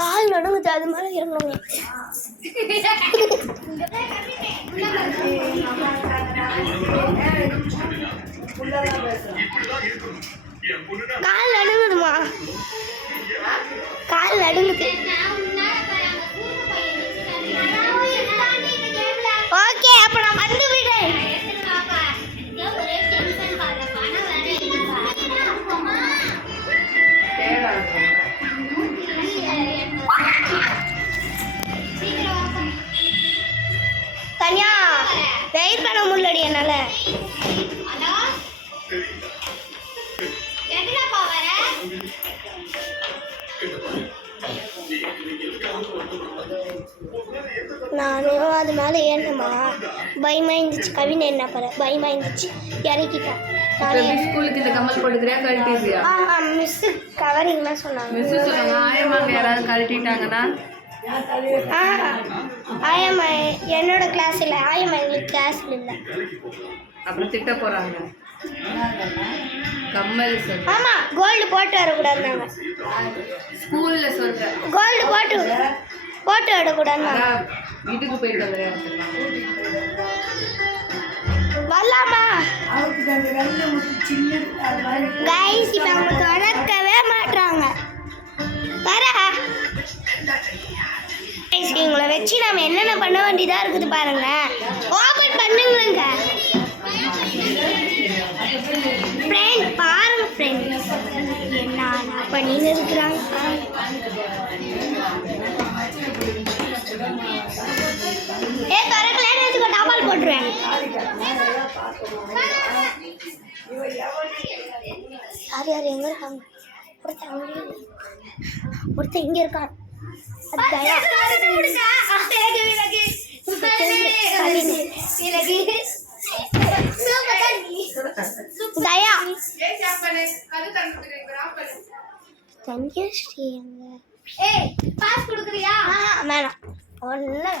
கால் நடுங்குது அது மேல இறங்கணும். கால் நடுங்குதுமா, கால் நடுங்குது. ஓகே, அப்ப நான் வந்து விடுறேன். தனியா வெயிட் பண்ண முடியலடி என்னால. நானும் அது மேலே ஏறணுமா பயமா இருந்துச்சு. கவின் என்ன பாரு பயமா இருந்துச்சு, இறக்கிட்டேன். ஸ்கூலுக்கு இந்த கம்மல் போட்டுக்கிறியா கழட்டிடுறியா? மிஸ் கவரிங்லாம் சொன்னாங்க. மிஸ் சொல்லுங்க ஆயமாங்க யாராவது கழட்டிட்டாங்கன்னா ஆயம்மா என்னோட கிளாஸ் இல்லை, ஆயம்மா எங்களுக்கு கிளாஸ்ல இல்லை. அப்புறம் திட்ட போறாங்க. கம்மல் சொல்லு. ஆமா, கோல்டு போட்டு வரக்கூடாதுனாங்க ஸ்கூல்ல சொல்றேன். கோல்டு போட்டு வரக்கூடாதுனாங்க. வீட்டுக்கு போயிட்டு வரலாமா கைஸ்? இப்போ அவங்க திறக்கவே மாட்டாங்க. வர இவங்களை வச்சு நம்ம என்னென்ன பண்ண வேண்டியதா இருக்குது பாருங்க. ஓபன் பண்ணுங்க ஃப்ரெண்ட், பாருங்க ஃப்ரெண்ட் என்ன பண்ணின்னு இருக்கிறாங்க. திறக்கலன்னு வச்சுக்கோ, டபால் போட்டுருவேன். யார் யார் எங்க இருக்காங்க? ஒருத்தர் இங்க இருக்கான். தயா தன்யஸ்ரீ எங்க? வேணாம் ஒண்ணு